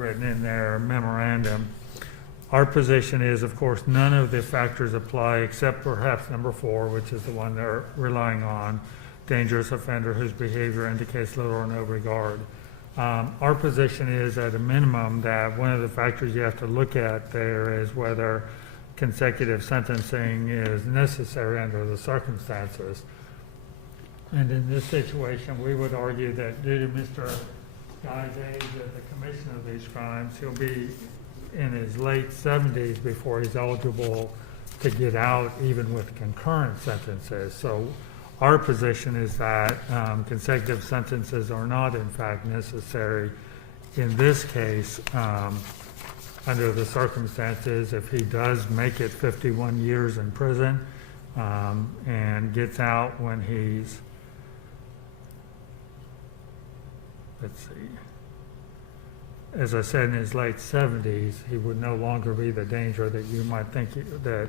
written in their memorandum. Our position is, of course, none of the factors apply except perhaps number 4, which is the one they're relying on, dangerous offender whose behavior indicates little or no regard. Our position is, at a minimum, that one of the factors you have to look at there is whether consecutive sentencing is necessary under the circumstances. And in this situation, we would argue that due to Mr. Guy's age at the commission of these crimes, he'll be in his late 70s before he's eligible to get out, even with concurrent sentences. So our position is that consecutive sentences are not, in fact, necessary in this case under the circumstances. If he does make it 51 years in prison and gets out when he's, let's see, as I said, in his late 70s, he would no longer be the danger that you might think that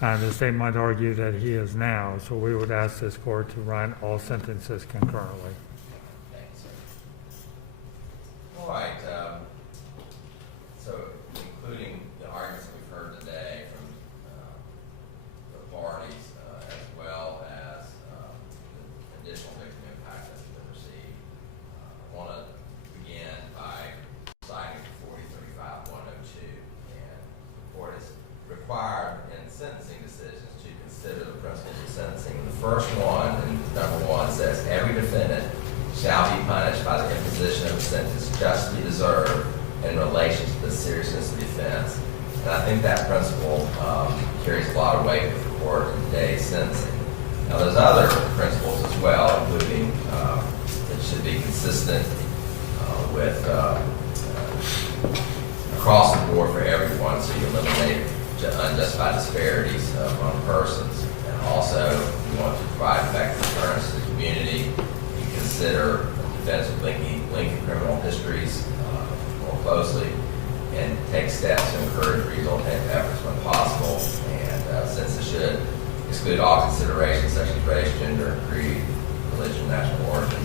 the state might argue that he is now. So we would ask this court to run all sentences concurrently. Thanks, sir. All right. So including the arguments that we've heard today from the parties, as well as the additional victim impact that's been received, I want to begin by citing 4035-102, and the court is required in sentencing decisions to consider the principles of sentencing. The first one, and number 1, says every defendant shall be punished by the imposition of a sentence justly deserved in relation to the seriousness of the offense. And I think that principle carries a lot of weight with the court in today's sentencing. Now, there's other principles as well, including that should be consistent with across the board for everyone, so you eliminate unjustified disparities among persons. And also, you want to provide effective deterrence to the community. You consider defendants with lengthy criminal histories more closely, and take steps to encourage rehabilitative efforts when possible. And sentences should exclude all considerations such as race, gender, creed, religion, national origin.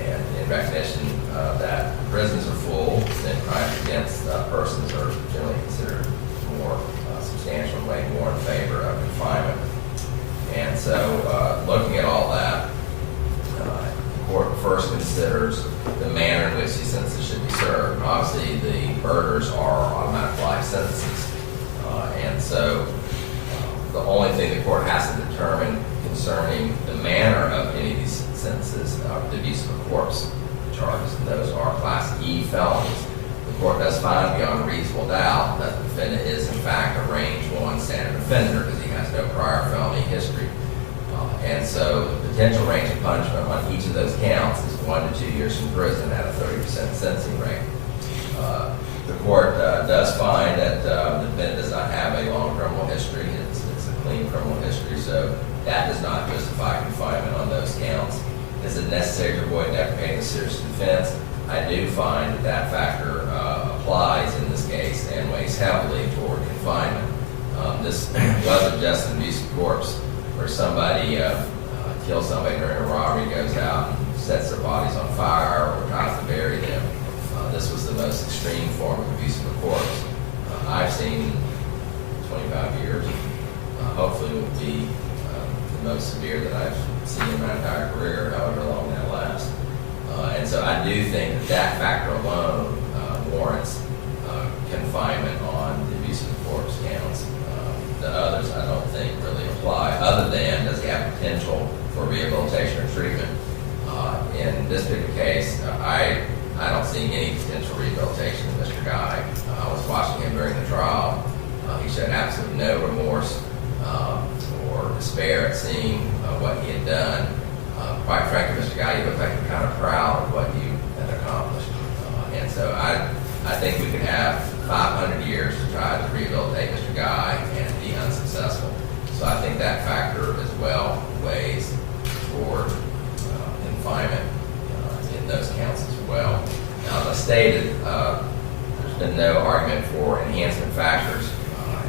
And in recognition that prisons are full, then crimes against persons are generally considered more substantial and weighed more in favor of confinement. And so looking at all that, the court first considers the manner in which these sentences should be served. Obviously, the murders are automatic life sentences. And so the only thing the court has to determine concerning the manner of any of these sentences are the abuse of a corpse charges, and those are Class E felonies. The court does find beyond reasonable doubt that the defendant is, in fact, a Range 1 standard offender because he has no prior felony history. And so the potential range of punishment on each of those counts is 1 to 2 years in prison at a 30% sentencing rate. The court does find that the defendant does not have a long criminal history. It's a clean criminal history, so that does not justify confinement on those counts. Is it necessary to avoid deprecating a serious offense? I do find that that factor applies in this case and weighs heavily toward confinement. This wasn't just an abuse of corpse where somebody kills somebody during a robbery, goes out and sets their bodies on fire or tries to bury them. This was the most extreme form of abuse of a corpse I've seen in 25 years. Hopefully it will be the most severe that I've seen in my entire career, however long that lasts. And so I do think that that factor alone warrants confinement on the abuse of the corpse counts. The others I don't think really apply, other than does he have potential for rehabilitation or treatment. In this particular case, I don't see any potential rehabilitation in Mr. Guy. I was watching him during the trial. He showed absolutely no remorse or despair at seeing what he had done. Quite frankly, Mr. Guy, you look like you're kind of proud of what you had accomplished. And so I think we could have 500 years to try to rehabilitate Mr. Guy and be unsuccessful. So I think that factor as well weighs toward confinement in those counts as well. Now, as I stated, there's been no argument for enhancement factors,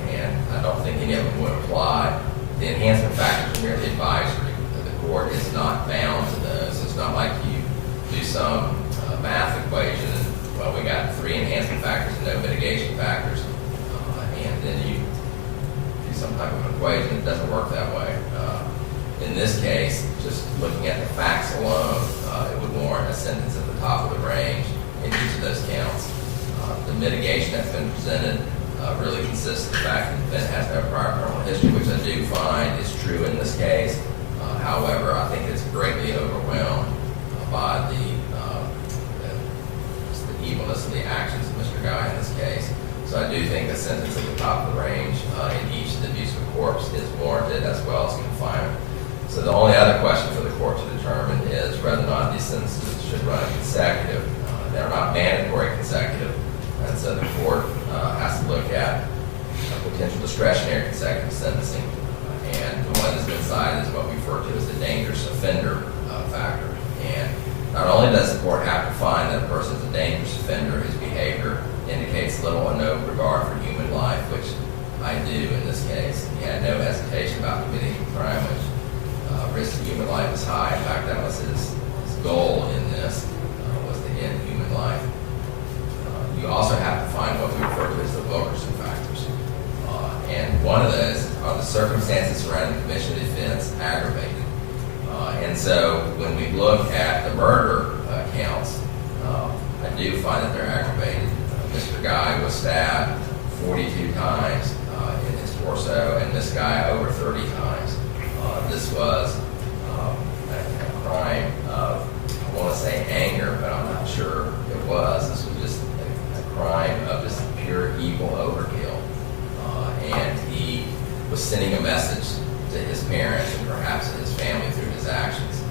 and I don't think any of them would apply. The enhancement factors are merely advisory. The court is not bound to those. It's not like you do some math equation and, well, we got 3 enhancement factors and no mitigation factors, and then you do some type of equation. It doesn't work that way. In this case, just looking at the facts alone, it would warrant a sentence at the top of the range in each of those counts. The mitigation that's been presented really consists of the fact that the defendant has no prior criminal history, which I do find is true in this case. However, I think it's greatly overwhelmed by the evilness of the actions of Mr. Guy in this case. So I do think a sentence at the top of the range in each of the abuse of corpse is warranted, as well as confinement. So the only other question for the court to determine is whether or not these sentences should run consecutive. They're not mandatory consecutive, and so the court has to look at potential discretionary consecutive sentencing. And the one that's been cited is what we refer to as the dangerous offender factor. And not only does the court have to find that a person is a dangerous offender whose behavior indicates little or no regard for human life, which I do in this case. He had no hesitation about committing a crime which risk of human life is high. In fact, that was his goal in this, was to end human life. You also have to find what we refer to as the Wilkerson factors. And one of those are the circumstances surrounding the commission of the offense aggravated. And so when we look at the murder counts, I do find that they're aggravated. Mr. Guy was stabbed 42 times in his torso, and this guy over 30 times. This was a crime of, I want to say anger, but I'm not sure it was. This was just a crime of just pure evil overkill. And he was sending a message to his parents and perhaps to his family through his actions.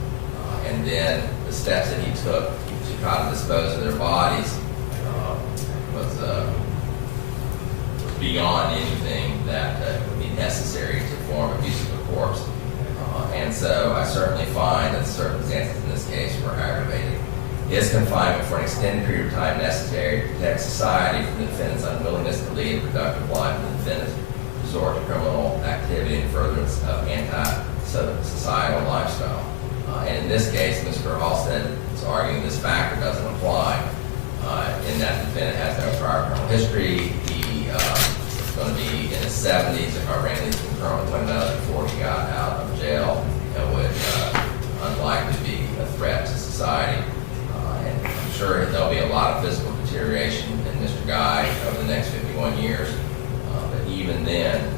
And then the steps that he took to try to dispose of their bodies was beyond anything that would be necessary to form abuse of the corpse. And so I certainly find that the circumstances in this case were aggravated. His confinement for an extended period of time necessary to protect society from the defendant's unwillingness to lead a productive life and the defendant's resort to criminal activity and furtherance of anti-societal lifestyle. And in this case, Mr. Halstead is arguing this factor doesn't apply in that the defendant has no prior criminal history. He is going to be in his 70s, if I ran these concurrent with one another before he got out of jail, and would unlikely be a threat to society. And I'm sure there'll be a lot of physical deterioration in Mr. Guy over the next 51 years. But even then,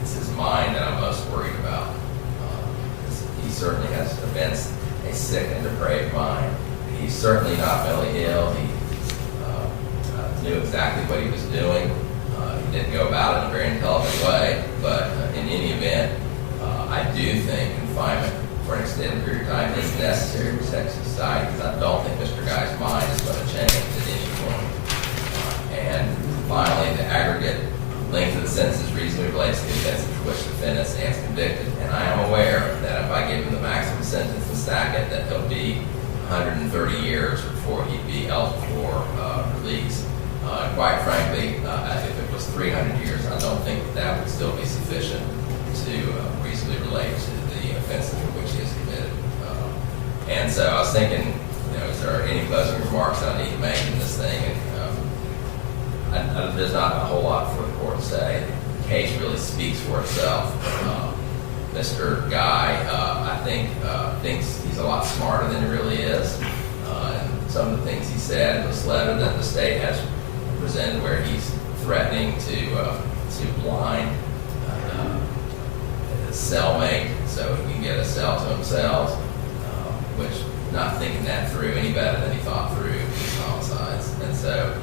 it's his mind that I'm most worried about. He certainly has evinced a sick and depraved mind. He's certainly not mentally ill. He knew exactly what he was doing. He didn't go about it in a very intelligent way, but in any event, I do think confinement for an extended period of time is necessary to protect society, because I don't think Mr. Guy's mind is going to change at any point. And finally, the aggregate length of the sentence is reasonably relates to the offense for which the defendant stands convicted. And I am aware that if I give him the maximum sentence and stack it, that he'll be 130 years before he'd be eligible for release. Quite frankly, if it was 300 years, I don't think that would still be sufficient to reasonably relate to the offenses for which he is committed. And so I was thinking, is there any closing remarks that I need to make in this thing? And there's not a whole lot for the court to say. The case really speaks for itself. Mr. Guy, I think, thinks he's a lot smarter than he really is. And some of the things he said in this letter that the state has presented, where he's threatening to blind his cellmate so he can get a cell to himself, which, not thinking that through any better than he thought through these homicides. And so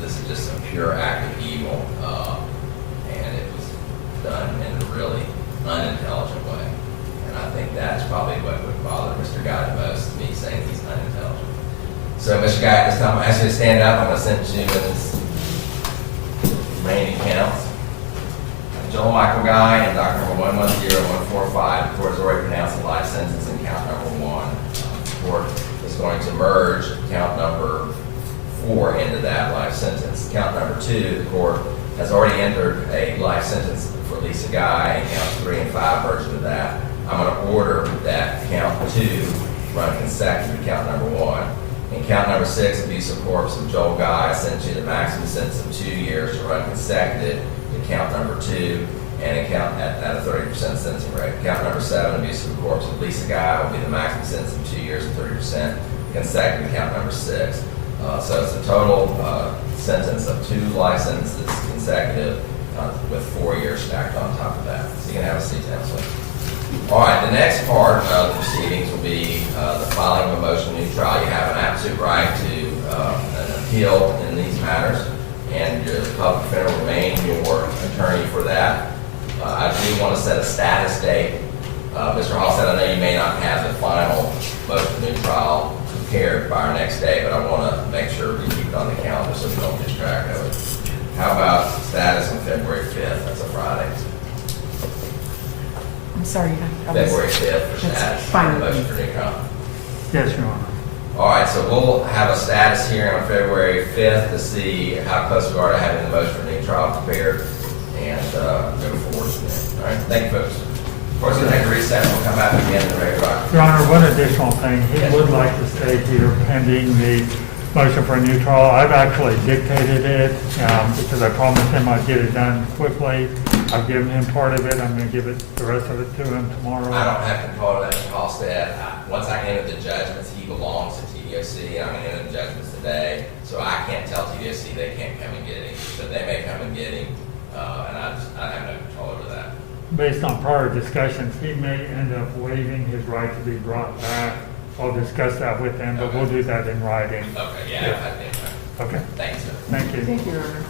this is just a pure act of evil, and it was done in a really unintelligent way. And I think that's probably what would bother Mr. Guy the most, me saying he's unintelligent. So, Mr. Guy, at this time, I ask you to stand up. I'm going to sentence you in his remaining counts. Joel Michael Guy and Dr. number 110145, the court has already pronounced a life sentence in count number 1. The court is going to merge count number 4 into that life sentence. Count number 2, the court has already entered a life sentence for Lisa Guy, and counts 3 and 5 version of that. I'm going to order that count 2 run consecutive to count number 1, and Count number 6, abuse of corpse of Joel Guy, essentially the maximum sentence of 2 years to run consecutive to count number 2, and count at a 30% sentencing rate. Count number 7, abuse of corpse of Lisa Guy, will be the maximum sentence of 2 years and 30% consecutive to count number 6. So it's a total sentence of 2 life sentences consecutive with 4 years stacked on top of that. So you can have a seat, Counselor. All right, the next part of the proceedings will be the filing of a motion of new trial. You have an absolute right to an appeal in these matters, and the public defender will remain your attorney for that. I do want to set a status date. Mr. Halstead, I know you may not have the final motion of new trial prepared by our next day, but I want to make sure we keep it on the calendar so we don't lose track of it. How about status on February 5th? That's a Friday. I'm sorry. February 5th for That's status. fine. Motion for new trial. Yes, Your Honor. All right, so we'll have a status hearing on February 5th to see how close we are to having the motion for new trial prepared and go forward from there. All right, thank you, folks. Of course, we'll take a recess. We'll come back again in the regular. Your Honor, one additional thing, he Yes. would like to stay here pending the motion for a new trial. I've actually dictated it because I promised him I'd get it done quickly. I've given him part of it. I'm going to give it, the rest of it to him tomorrow. I don't have control of that, Mr. Halstead. Once I enter the judgments, he belongs to TDOC, and I'm going to enter the judgments today, so I can't tell TDOC they can't come and get him. So they may come and get him, and I have no control over that. Based on prior discussions, he may end up waiving his right to be brought back. I'll discuss that with him, but we'll do that in writing. Okay, yeah, I think. Okay, Thanks, sir. thank you. Thank you, Your Honor.